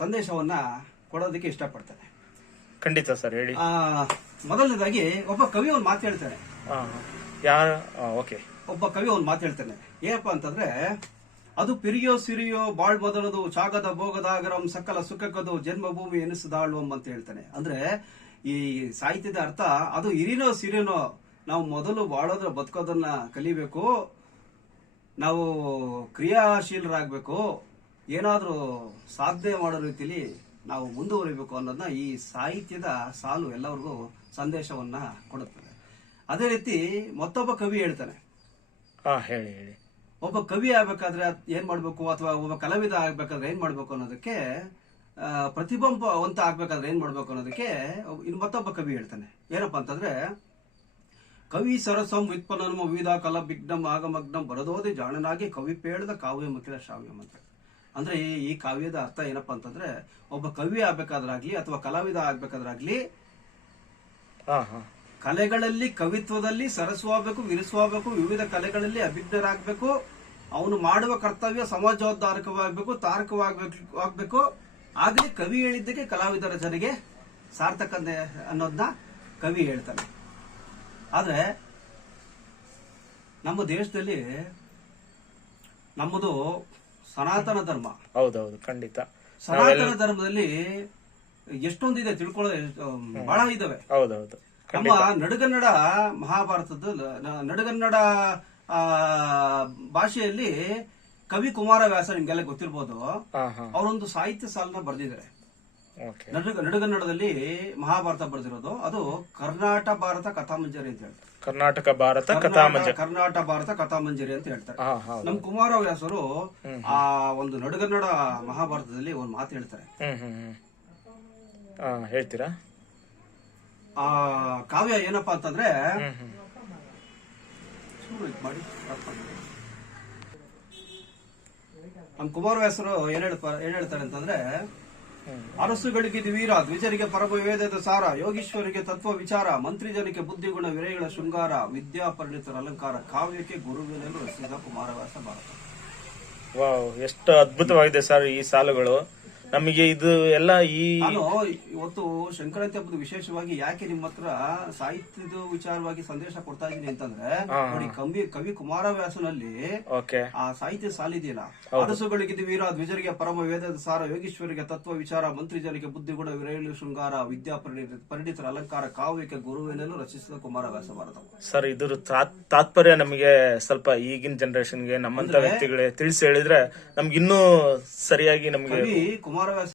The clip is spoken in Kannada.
ಸಂದೇಶವನ್ನ ಕೊಡೋದಕ್ಕೆ ಇಷ್ಟಪಡ್ತೇನೆ. ಖಂಡಿತ ಸರ್, ಹೇಳಿ. ಮೊದಲನೇದಾಗಿ ಒಬ್ಬ ಕವಿ ಒಂದು ಮಾತು ಹೇಳ್ತಾನೆ. ಒಬ್ಬ ಕವಿ ಒಂದು ಮಾತು ಹೇಳ್ತಾನೆ. ಏನಪ್ಪಾ ಅಂತಂದ್ರೆ, ಅದು ಪಿರಿಯೋ ಸಿರಿಯೋ ಬಾಳ್ ಮೊದಲದು ಚಾಗದ ಭೋಗದಾಗರಂ ಸಕಲ ಸುಖಕದು ಜನ್ಮಭೂಮಿ ಎನಿಸದಾಳುವಂ ಅಂತ ಹೇಳ್ತಾನೆ. ಅಂದ್ರೆ ಈ ಸಾಹಿತ್ಯದ ಅರ್ಥ ಅದು ಹಿರಿನೋ ಸಿರಿನೋ ನಾವು ಮೊದಲು ಬಾಳೋದ್ರ ಬದುಕೋದನ್ನ ಕಲಿಬೇಕು, ನಾವು ಕ್ರಿಯಾಶೀಲರಾಗಬೇಕು, ಏನಾದ್ರೂ ಸಾಧನೆ ಮಾಡೋ ರೀತಿಲಿ ನಾವು ಮುಂದುವರಿಬೇಕು ಅನ್ನೋದನ್ನ ಈ ಸಾಹಿತ್ಯದ ಸಾಲು ಎಲ್ಲರಿಗೂ ಸಂದೇಶವನ್ನ ಕೊಡುತ್ತದೆ. ಅದೇ ರೀತಿ ಮತ್ತೊಬ್ಬ ಕವಿ ಹೇಳ್ತಾನೆ. ಹೇಳಿ ಹೇಳಿ. ಒಬ್ಬ ಕವಿ ಆಗ್ಬೇಕಾದ್ರೆ ಏನ್ ಮಾಡ್ಬೇಕು, ಅಥವಾ ಒಬ್ಬ ಕಲಾವಿದ ಆಗ್ಬೇಕಾದ್ರೆ ಏನ್ ಮಾಡ್ಬೇಕು ಅನ್ನೋದಕ್ಕೆ, ಪ್ರತಿಭಾವಂತ ಆಗ್ಬೇಕಾದ್ರೆ ಏನ್ ಮಾಡ್ಬೇಕು ಅನ್ನೋದಕ್ಕೆ ಇನ್ನು ಮತ್ತೊಬ್ಬ ಕವಿ ಹೇಳ್ತಾನೆ. ಏನಪ್ಪಾ ಅಂತಂದ್ರೆ, ಕವಿ ಸರಸಂ ವಿತ್ಪನ್ನಮ ವಿವಿಧ ಕಲ ಬಿಗ್ನಂ ಆಗಮಗ್ನಂ ಬರದೋದೆ ಜಾಣನಾಗಿ ಕವಿ ಪೇಳದ ಕಾವ್ಯ ಮಕಿಲ ಶ್ರಾವ್ಯಂ ಅಂತ. ಅಂದ್ರೆ ಈ ಕಾವ್ಯದ ಅರ್ಥ ಏನಪ್ಪಾ ಅಂತಂದ್ರೆ, ಒಬ್ಬ ಕವಿ ಆಗ್ಬೇಕಾದ್ರಾಗ್ಲಿ ಅಥವಾ ಕಲಾವಿದ ಆಗ್ಬೇಕಾದ್ರಾಗ್ಲಿ ಕಲೆಗಳಲ್ಲಿ ಕವಿತ್ವದಲ್ಲಿ ಸರಸ್ವಾಗಬೇಕು, ವಿರಸ್ವಾಗಬೇಕು, ವಿವಿಧ ಕಲೆಗಳಲ್ಲಿ ಅಭಿಜ್ಞರಾಗಬೇಕು, ಅವನು ಮಾಡುವ ಕರ್ತವ್ಯ ಸಮಾಜೋದ್ಧಾರಕವಾಗಬೇಕು, ತಾರಕವಾಗಬೇಕು. ಆಗಲೇ ಕವಿ ಹೇಳಿದ್ದಕ್ಕೆ ಕಲಾವಿದರ ಜನರಿಗೆ ಸಾರ್ಥಕ ಅನ್ನೋದನ್ನ ಕವಿ ಹೇಳ್ತಾನೆ. ಆದ್ರೆ ನಮ್ಮ ದೇಶದಲ್ಲಿ ನಮ್ಮದು ಸನಾತನ ಧರ್ಮ. ಹೌದೌದು, ಖಂಡಿತ. ಸನಾತನ ಧರ್ಮದಲ್ಲಿ ಎಷ್ಟೊಂದಿದೆ, ತಿಳ್ಕೊಳ್ಳೋ ಬಹಳ ಇದಾವೆ. ಹೌದೌದು. ನಮ್ಮ ನಡುಗನ್ನಡ ಮಹಾಭಾರತದ ನಡುಗನ್ನಡ ಭಾಷೆಯಲ್ಲಿ ಕವಿ ಕುಮಾರವ್ಯಾಸ ನಿಮ್ಗೆಲ್ಲ ಗೊತ್ತಿರ್ಬೋದು. ಅವರೊಂದು ಸಾಹಿತ್ಯ ಸಾಲನ್ನ ಬರೆದಿದ್ದಾರೆ. ನಡುಗನ್ನಡದಲ್ಲಿ ಮಹಾಭಾರತ ಬರೆದಿರೋದು ಅದು ಕರ್ನಾಟಕ ಭಾರತ ಕಥಾಮಂಜರಿ ಅಂತ ಹೇಳ್ತಾರೆ. ಕರ್ನಾಟಕ ಭಾರತ ಕಥಾಮಂಜರಿ ಅಂತ ಹೇಳ್ತಾರೆ. ನಮ್ ಕುಮಾರವ್ಯಾಸರು ಆ ಒಂದು ನಡುಗನ್ನಡ ಮಹಾಭಾರತದಲ್ಲಿ ಒಂದು ಮಾತು ಹೇಳ್ತಾರೆ. ಹೇಳ್ತೀರಾ? ಆ ಕಾವ್ಯ ಏನಪ್ಪಾ ಅಂತಂದ್ರೆ, ನಮ್ ಕುಮಾರವ್ಯಾಸರು ಏನ್ ಹೇಳ್ತಾರೆ ಅಂತಂದ್ರೆ, ಅರಸುಗಳಿಗೆ ವೀರ, ದ್ವಿಜರಿಗೆ ಪರಮ ವೇದದ ಸಾರ, ಯೋಗೀಶ್ವರಿಗೆ ತತ್ವ ವಿಚಾರ, ಮಂತ್ರಿ ಜನಕ್ಕೆ ಬುದ್ಧಿಗುಣ, ವಿರಯಗಳ ಶೃಂಗಾರ, ವಿದ್ಯಾ ಪರಿಣಿತರ ಅಲಂಕಾರ, ಕಾವ್ಯಕ್ಕೆ ಗುರುವಿನಲ್ಲೂ ರಚಿಸಿದ ಕುಮಾರವ್ಯಾಸ ಭಾರತ. ವಾವ್, ಎಷ್ಟು ಅದ್ಭುತವಾಗಿದೆ ಸರ್ ಈ ಸಾಲುಗಳು. ನಮಗೆ ಇದು ಎಲ್ಲ ನಾನು ಇವತ್ತು ಸಂಕ್ರಾಂತಿ ಹಬ್ಬದ ವಿಶೇಷವಾಗಿ ಯಾಕೆ ನಿಮ್ಮ ಹತ್ರ ಸಾಹಿತ್ಯದ ವಿಚಾರವಾಗಿ ಸಂದೇಶ ಕೊಡ್ತಾ ಇದ್ದೀನಿ ಅಂತಂದ್ರೆ, ನೋಡಿ, ಕವಿ ಕುಮಾರವ್ಯಾಸನಲ್ಲಿ ಆ ಸಾಹಿತ್ಯ ಸಾಲಿದೆಯಲ್ಲ, ಅರಸುಗಳಿಗೆ ವೀರ, ದ್ವಿಜರಿಗೆ ಪರಮ ವೇದದ ಸಾರ, ಯೋಗೀಶ್ವರಿಗೆ ತತ್ವ ವಿಚಾರ, ಮಂತ್ರಿ ಜನಕ್ಕೆ ಬುದ್ಧಿಗುಣ, ವಿರಯಲು ಶೃಂಗಾರ, ವಿದ್ಯಾ ಪರಿಣಿತರ ಅಲಂಕಾರ, ಕಾವ್ಯಕ್ಕೆ ಗುರುವಿನಲ್ಲೂ ರಚಿಸಿದ ಕುಮಾರವ್ಯಾಸ ಭಾರತ. ಸರ್, ಇದ್ರ ತಾತ್ಪರ್ಯ ನಮಗೆ ಸ್ವಲ್ಪ ಈಗಿನ ಜನರೇಷನ್ಗೆ ನಮ್ಮಂತ ವ್ಯಕ್ತಿಗಳೇ ತಿಳಿಸಿ ಹೇಳಿದ್ರೆ ನಮ್ಗೆ ಇನ್ನೂ ಸರಿಯಾಗಿ ನಮಗೆ ಕುಮಾರವ್ಯಾಸ